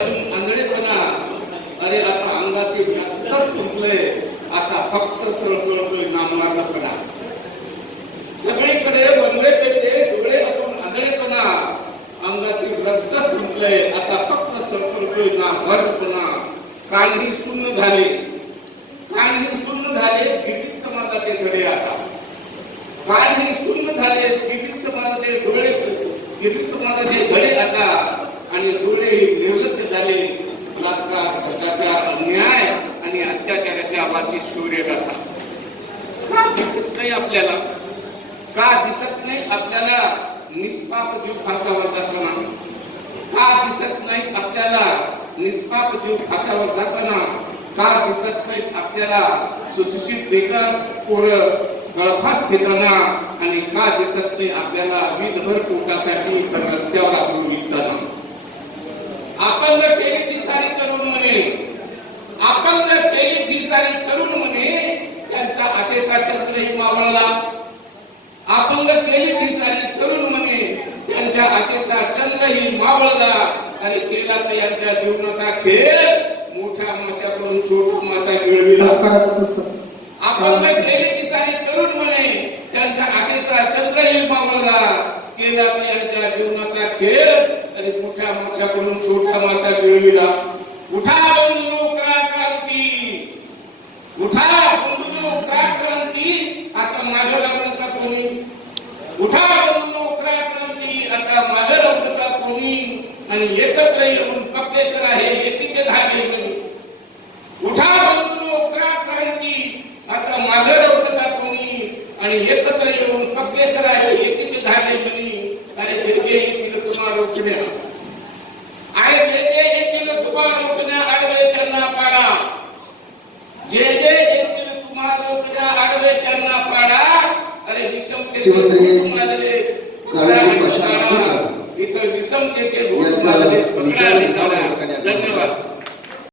आंधळेपणा अरे आता अंगाचे रक्त संपले आता फक्त सळसळतोय नाममार्गपणा. सगळीकडे वनवे पेटे डोळे असून आंधळेपणा अंगातील रक्त सुटले आता फक्त सळसळतोय नाममार्गपणा. कानही शून्य झाले. कानही शून्य झाले गिरीश समाजाचे धडे आता. कानही शून्य झाले गिरीश समाजाचे डोळे गिरीश समाजाचे धडे आता. आणि डोळे निवृत्त झाले. बलात्कार भ्रष्टाचार अन्याय आणि अत्याचाराच्या आवाजी सूर्य गाथा का दिसत नाही आपल्याला? का दिसत नाही आपल्याला निष्पाप जीव फासावर जाताना का दिसत नाही आपल्याला निष्पाप जीव फासावर जाताना का दिसत नाही आपल्याला सुशिक्षित बेकार पोरं गळफास घेताना? आणि का दिसत नाही आपल्याला वीजभर पोटासाठी रस्त्यावर आपण विकताना आपण जर केली ती सारी तरुण म्हणे आपण जर केली ती सारी तरुण म्हणे त्यांचा आशेचा चंद्रही मावळला आपण जर केली ती सारी तरुण म्हणे त्यांच्या आशेचा चंद्रही मावळला आणि केला तर यांच्या जीवनाचा खेळ मोठ्या माशाकडून छोटा मासा मिळविला सरकाराचं आपण जर केली ती सारी तरुण म्हणे त्यांच्या आशेचा चंद्रही मावळला केला तर यांच्या जीवनाचा खेळ आणि मोठ्या छोटा मासा मिळविला. उठा बंधू क्रांती उठा बंधू क्रांती आता मागे लागलं का कोणी? उठा बंधू क्रांती आता मागे लागलं का कोणी? आणि एकत्र येऊन पक्के करा हे एकीचे धागे उठा बंधू क्रांती आता मागे लागलं का कोणी? आणि एकत्र येऊन पक्के करा हे एकीचे धागे म्हणे अरे जे येतील तुम्हाला रोखण्या शिवश्री जावेदी पाशा इथं विषमतेचे. धन्यवाद।